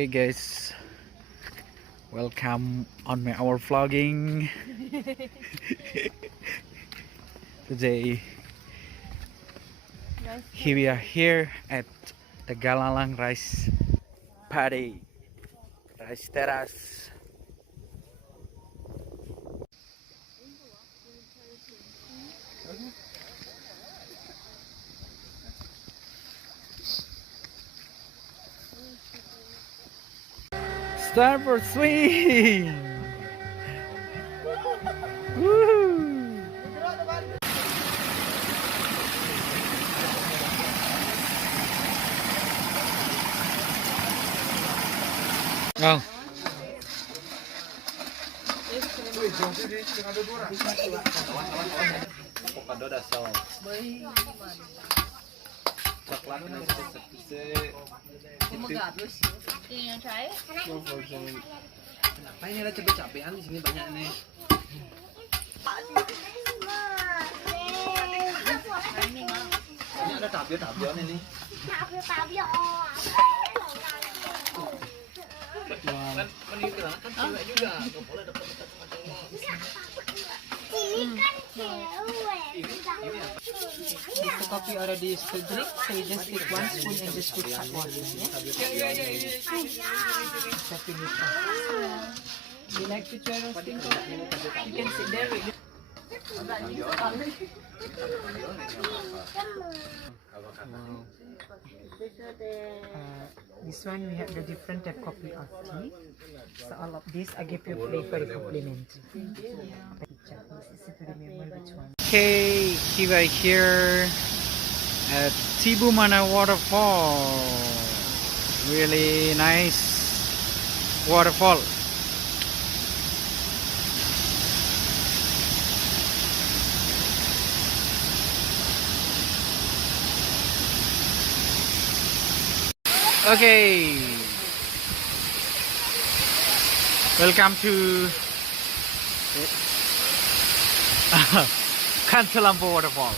Hey guys, welcome on our vlogging. Today here we are here at Tegallalang rice paddy, rice terrace. Start for swing. Woo! Oh. Kenapa ini lah capek-capekan di sini banyak nih. Ini ada tabion ini. Kan menunjukkan kan cewek juga, nggak boleh dekat-dekat sama cowok. The coffee already is to drink, so you just take one spoon and just put hot water. You like to try roasting coffee? You can sit there with this one we have the different type coffee of tea. So all of this I give you flavor complement. Okay, we are here at Tibumana Waterfall. Really nice waterfall. Okay, welcome to Kantolampo Waterfall.